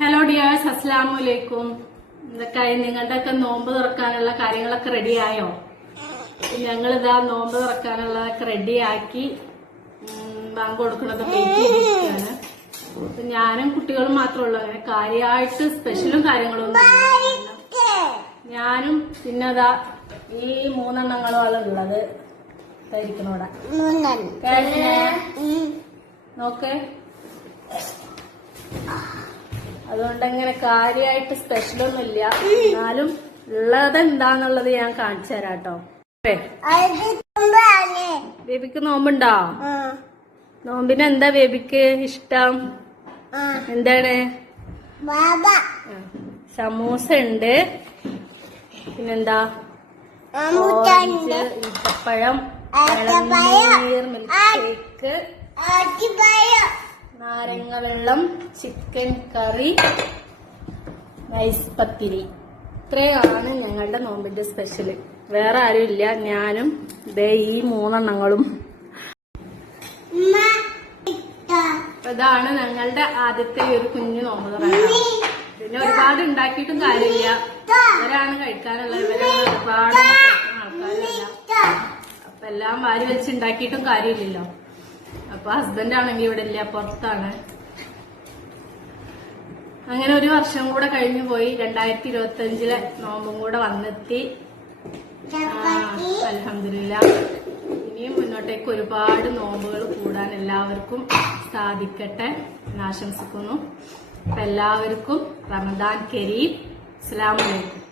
Hello dears, അസ്സലാമലൈക്കും. എന്തൊക്കെയായി നിങ്ങളുടെയൊക്കെ നോമ്പ് തുറക്കാനുള്ള കാര്യങ്ങളൊക്കെ റെഡിയായോ? ഞങ്ങളിതാ നോമ്പ് തുറക്കാനുള്ളതൊക്കെ റെഡിയാക്കി ബാങ്ക് കൊടുക്കുന്നത് വെയിറ്റ് ചെയ്തിരിക്കുകയാണ്. ഞാനും കുട്ടികളും മാത്രമേ ഉള്ളൂ, അങ്ങനെ കാര്യമായിട്ട് സ്പെഷ്യലും കാര്യങ്ങളൊന്നും ഞാനും പിന്നെ അതാ ഈ മൂന്നെണ്ണങ്ങളുമാണ് ഉള്ളത്. കഴിക്കണോടെ നോക്കേ, അതുകൊണ്ട് അങ്ങനെ കാര്യമായിട്ട് സ്പെഷ്യലൊന്നും ഇല്ല. എന്നാലും ഉള്ളത് എന്താന്നുള്ളത് ഞാൻ കാണിച്ചു തരാം കേട്ടോ. ബേബിക്ക് നോമ്പുണ്ടോ? നോമ്പിന് എന്താ ബേബിക്ക് ഇഷ്ടം? എന്താണ്? സമൂസ ഉണ്ട്, പിന്നെന്താ ഓറഞ്ച്, ഈത്തപ്പഴം, ഇളനീർ, മിൽക്ക് ഷേക്ക്, നാരങ്ങ വെള്ളം, ചിക്കൻ കറി, റൈസ് പത്തിരി. ഇത്രയാണ് ഞങ്ങളുടെ നോമ്പിന്റെ സ്പെഷ്യല്. വേറെ ആരും ഇല്ല, ഞാനും ദേ ഈ മൂന്നെണ്ണങ്ങളും. ഇതാണ് ഞങ്ങളുടെ ആദ്യത്തെ ഒരു കുഞ്ഞു നോമ്പ് തുറയാണ്. പിന്നെ ഒരുപാട് ഉണ്ടാക്കിയിട്ടും കാര്യമില്ല, ഇവരാണ് കഴിക്കാനുള്ളത്. ഇവരാണ് ഒരുപാട് ആൾക്കാരല്ല, അപ്പൊ എല്ലാം വാരി വെച്ച് ഉണ്ടാക്കിയിട്ടും കാര്യമില്ലല്ലോ. അപ്പൊ ഹസ്ബൻഡ് ആണെങ്കിൽ ഇവിടെ ഇല്ല, പുറത്താണ്. അങ്ങനെ ഒരു വർഷം കൂടെ കഴിഞ്ഞു പോയി. 2025 നോമ്പും കൂടെ വന്നെത്തി. അൽഹംദുലില്ലാഹ്. ഇനിയും മുന്നോട്ടേക്ക് ഒരുപാട് നോമ്പുകൾ കൂടാൻ എല്ലാവർക്കും സാധിക്കട്ടെ എന്ന് ആശംസിക്കുന്നു. എല്ലാവർക്കും റമദാൻ കരീം. അസ്സലാമു അലൈക്കും.